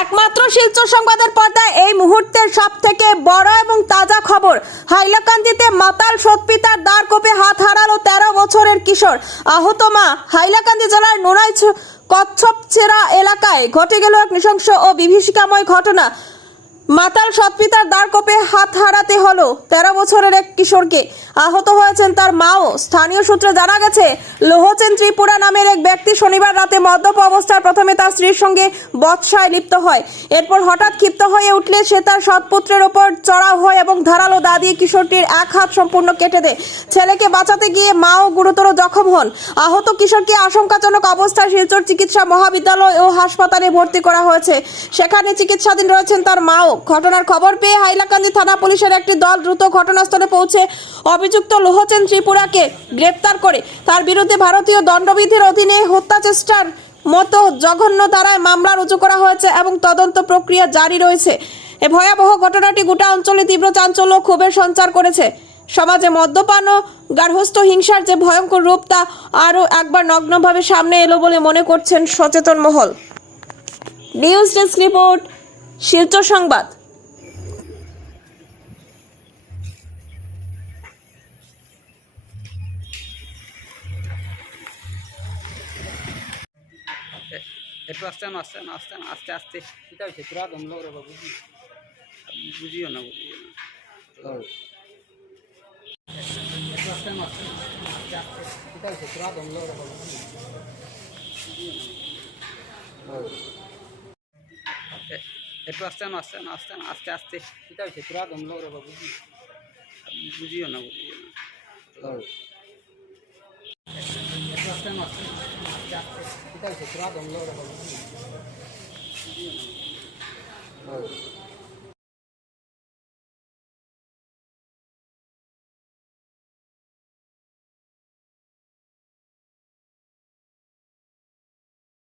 একমাত্র শিলচর সংবাদের পর্দায় এই মুহূর্তের সবথেকে বড় এবং তাজা খবর। হাইলাকান্দিতে মাতাল সৎপিতার দ্বার কোপে হাত হারালো 13 বছরের কিশোর। আহত মা। হাইলাকান্দি জেলার নোনাই কচ্ছপচেরা এলাকায় ঘটে গেল এক নৃশংস ও বিভীষিকাময় ঘটনা। মাতাল সৎপিতার দ্বার কোপে হাত হারাতে হলো 13 বছরের এক কিশোরকে। আহত হয়েছেন তার মাও। স্থানীয় সূত্রে জানা গেছে, লোহচেন ত্রিপুরা নামের এক ব্যক্তি শনিবার রাতে মদ্যপ অবস্থায় প্রথমে তার স্ত্রীর সঙ্গে বচসায় লিপ্ত হয়। এরপর হঠাৎ ক্ষিপ্ত হয়ে উঠলে সে তার সৎপুত্রের ওপর চড়াও হয় এবং ধারালো দা দিয়ে কিশোরটির এক হাত সম্পূর্ণ কেটে দেয়। ছেলেকে বাঁচাতে গিয়ে মাও গুরুতর জখম হন। আহত কিশোরকে আশঙ্কাজনক অবস্থায় শিলচর চিকিৎসা মহাবিদ্যালয় ও হাসপাতালে ভর্তি করা হয়েছে। সেখানে চিকিৎসাধীন রয়েছেন তার মাও। ঘটনার খবর পেয়ে হাইলাকান্দি থানা পুলিশের একটি দল দ্রুত ঘটনাস্থলে পৌঁছে অভিযুক্ত লোহচেন ত্রিপুরাকে গ্রেপ্তার করে তার বিরুদ্ধে ভারতীয় দণ্ডবিধির অধীনে হত্যা চেষ্টার মতো জঘন্য ধারায় মামলা রুজু করা হয়েছে এবং তদন্ত প্রক্রিয়া জারি রয়েছে। এই ভয়াবহ ঘটনাটি গোটা অঞ্চলে তীব্র চাঞ্চল্য ও ক্ষোভের সঞ্চার করেছে। সমাজে মদ্যপান ও গার্হস্থ্য হিংসার যে ভয়ঙ্কর রূপ তা আরও একবার নগ্নভাবে সামনে এলো বলে মনে করছেন সচেতন মহল। নিউজ ডেস্ক রিপোর্ট, শিলচর সংবাদ। একটু আস্তে না আস্তে না আস্তে না আস্তে আস্তে এটা হচ্ছে তোরা দমলো রে বাবু বুঝিও না একটু আস্তে না আস্তে আস্তে আস্তে এটা হচ্ছে তোরা দমলো রে বাবু একটু আস্তে না আস্তে না আস্তে না আস্তে আস্তে এটা হচ্ছে তোরা দমলো রে বাবু বুঝিও না একটু আস্তে না আস্তে আস্তে আস্তে এটা হচ্ছে তোরা দমলো রে বাবু